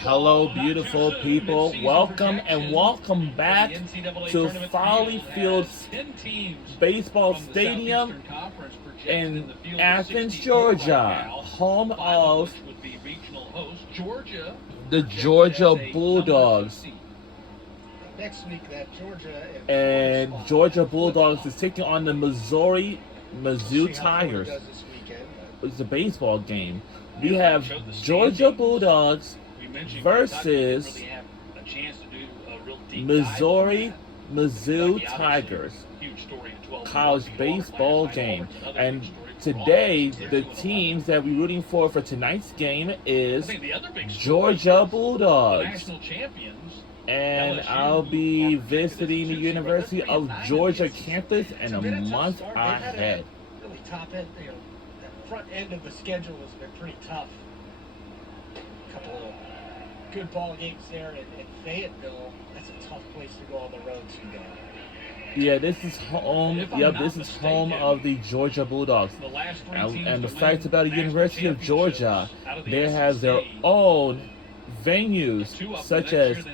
Hello, beautiful people. Welcome and welcome back to Folly Fields Baseball Stadium in Athens, Georgia, home of the Georgia Bulldogs. Next week, that Georgia and Georgia Bulldogs is taking on the Missouri Mizzou Tigers. It's a baseball game. We have Georgia Bulldogs versus Missouri Mizzou Tigers. College baseball game. And today, the teams that we're rooting for tonight's game is Georgia Bulldogs. And I'll be visiting the University of Georgia campus in a month ahead. Really top end, the front end of the schedule has been pretty tough. A couple of good ball games there in Fayetteville. That's a tough place to go on the road to go. Yeah, this is home. Yep, this is home of the Georgia Bulldogs. And the fact about the University of Georgia, they have their own venues such as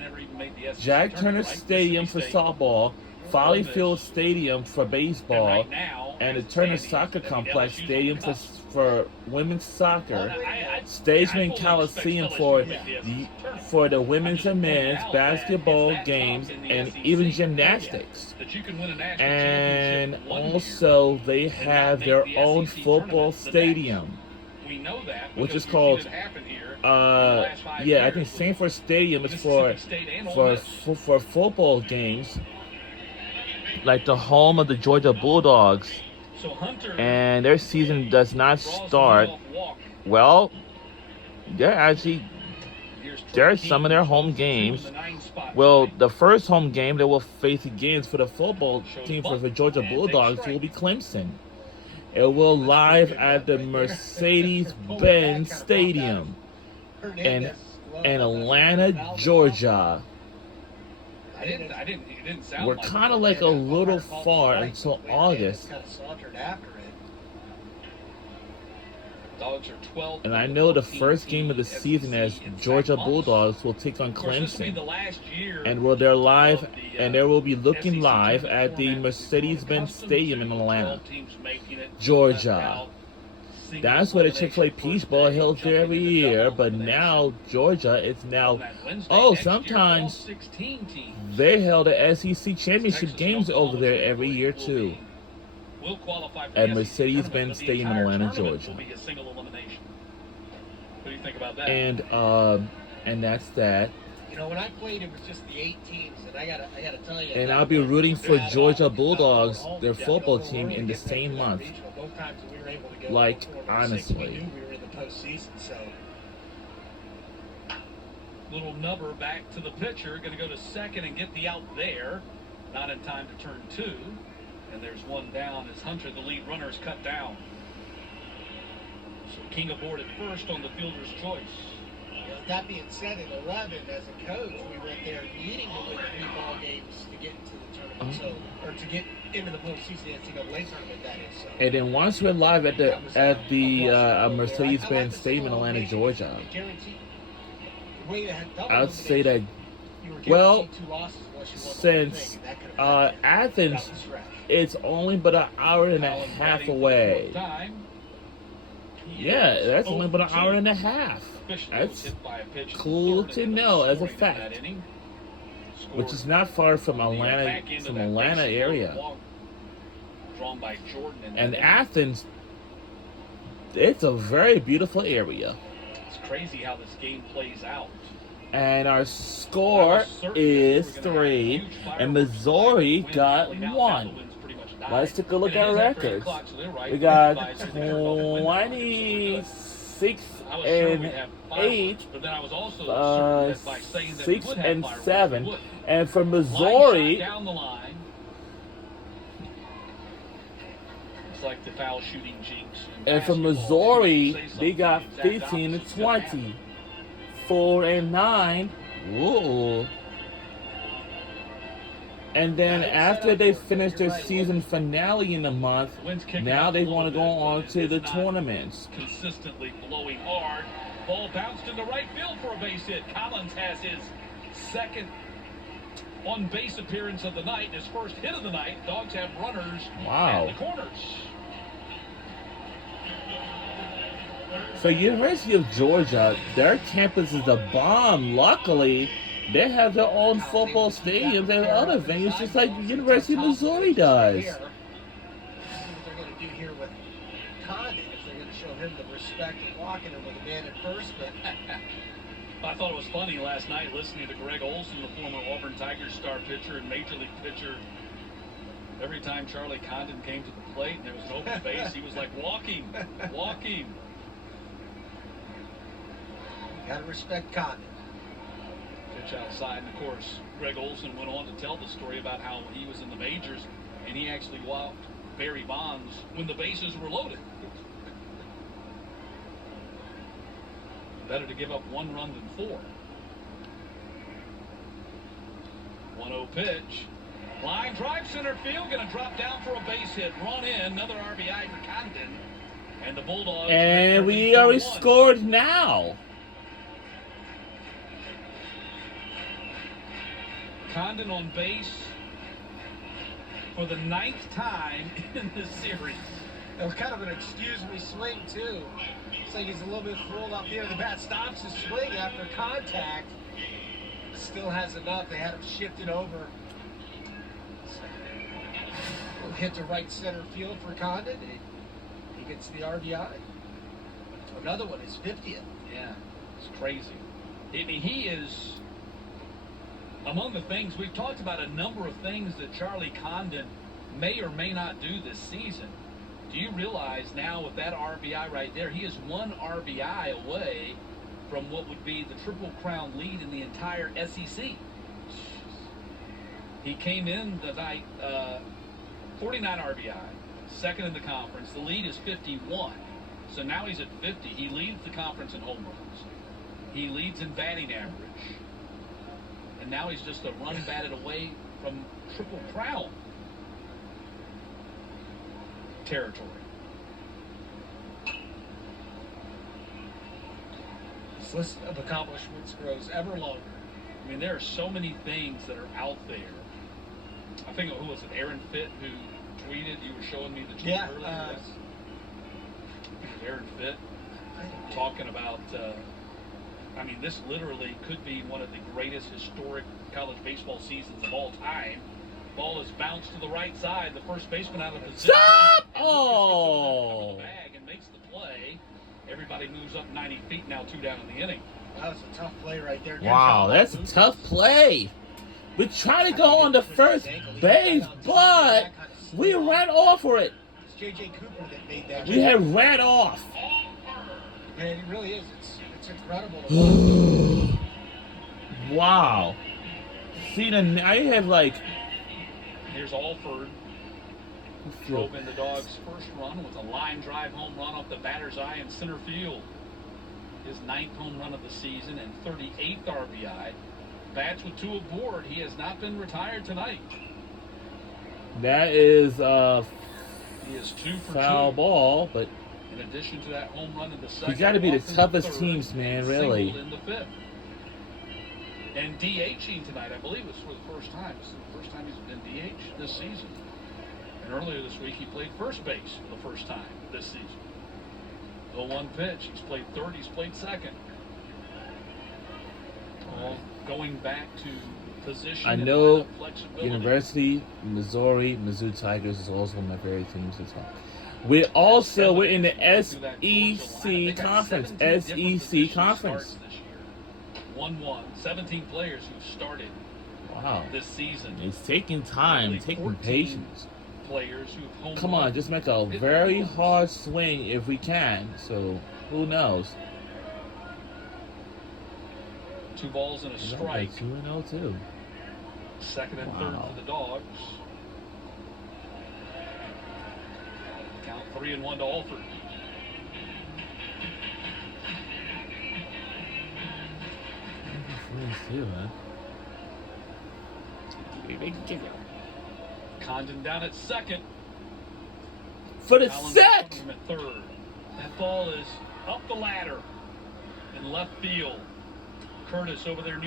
Jack Turner Stadium for softball, Folly Field Stadium for baseball, and the Turner Soccer Complex Stadium for women's soccer, Stageman Coliseum for the women's and men's basketball games, and even gymnastics. And also they have their own football stadium, which is called I think Sanford Stadium is for football games, like the home of the Georgia Bulldogs. And their season does not start. Well, there are some of their home games. Well, the first home game they will face against for the football team for the Georgia Bulldogs will be Clemson. It will live at the Mercedes-Benz Stadium in Atlanta, Georgia. We're kind of like a little far until August. And I know the first game of the season as Georgia Bulldogs will take on Clemson. And they will be looking live at the Mercedes-Benz Stadium in Atlanta, Georgia. That's where the Chick-fil-A Peach Bowl held there every year, but now Georgia is now. Oh, sometimes they held the SEC championship games over there every year too. At Mercedes-Benz Stadium in Atlanta, Georgia. And that's that. You know, when I played, it was just the 8 teams, and I gotta tell you. And I'll be rooting for Georgia Bulldogs, their football team, in the same month. Like, honestly. We knew we were in the postseason, so. Little nubber back to the pitcher, going to go to second and get the out there. Not in time to turn 2. And there's one down as Hunter, the lead runner, is cut down. So King aboard at first on the fielder's choice. That being said, in 11, as a coach, we went there needing to win 3 ball games to get into the tournament, or to get into the postseason NCAA tournament. That is. So. And then once we're live at the Mercedes-Benz Stadium in Atlanta, Georgia, I'd say that. Well, since Athens, it's only but an hour and a half away. Yeah, that's only about an hour and a half. That's cool to know as a fact. Which is not far from Atlanta area. And Athens, it's a very beautiful area. It's crazy how this game plays out. And our score is 3, and Missouri got 1. Let's take a look at our records. We got 26 and 8, 6 and 7, and for Missouri, and for Missouri, they got 15 and 20, 4 and 9. Ooh. And then after they finish their season finale in a month, now they want to go on to the tournaments. Consistently blowing hard. ball bounced into right field for a base hit. Collins has his second on-base appearance of the night, his first hit of the night. Dogs have runners at the corners. So University of Georgia, their campus is a bomb. Luckily, they have their own football stadiums and other venues, just like University of Missouri does. See what they're going to do here with Condon, if they're going to show him the respect of walking him with a man at first. But I thought it was funny last night listening to Greg Olson, the former Auburn Tigers star pitcher and major league pitcher. Every time Charlie Condon came to the plate and there was an open base, he was like, walking. Got to respect Condon. Pitch outside, and of course, Greg Olson went on to tell the story about how he was in the majors and he actually walked Barry Bonds when the bases were loaded. Better to give up 1 run than 4. 1-0 pitch. Line drive center field, going to drop down for a base hit. Run in, another RBI for Condon. And the Bulldogs. And we already scored now. Condon on base for the 9th time in this series. It was kind of an excuse me swing, too. It's like he's a little bit fooled up here. The bat stops his swing after contact. Still has enough. They had him shifted over. We'll hit to right center field for Condon. He gets the RBI. Another one, his 50th. Yeah, it's crazy. I mean, he is among the things we've talked about, a number of things that Charlie Condon may or may not do this season. Do you realize now with that RBI right there, he is 1 RBI away from what would be the Triple Crown lead in the entire SEC. He came in the night 49 RBI, second in the conference. The lead is 51. So now he's at 50. He leads the conference in home runs. He leads in batting average. And now he's just a run batted away from Triple Crown territory. This list of accomplishments grows ever longer. I mean, there are so many things that are out there. I think, who was it, Aaron Fitt, who tweeted? You were showing me the tweet earlier. Yes. Aaron Fitt talking about, I mean, this literally could be one of the greatest historic college baseball seasons of all time. Ball is bounced to the right side. The first baseman out of position. Stop! Oh! Bag and makes the play. Everybody moves up 90 feet now, 2 down in the inning. That was a tough play right there. Wow, that's a tough play. We tried to go on the first base, but we ran off for it. It's J.J. Cooper that made that. We had ran off. Man, it really is. It's incredible. Wow. See, now you have like. Here's Alford. Drove in the Dogs' first run with a line drive home run off the batter's eye in center field. His 9th home run of the season and 38th RBI. Bats with 2 aboard. He has not been retired tonight. That is he is 2 for foul 2. ball, but in addition to that home run in the second, you got to be the toughest teams, man. Really. In the 5th. And DHing tonight, I believe, was for the first time. This is the first time he's been DH this season. And earlier this week, he played first base for the first time this season. 0-1 pitch. He's played third. He's played second. All going back to position. I know University, Missouri, Mizzou Tigers is also one of my favorite teams as well. We're in the SEC conference. SEC conference. 1-1. 17 players who started this season. It's taking time, taking patience. Players who come on, just make a very hard swing if we can. So who knows? 2 balls and a strike. 2-0 too. Second and third for the Dogs. Count 3-1 to Alford. Too, huh? Condon down at second. For the set! At third. That ball is up the ladder. in left field. Curtis over there near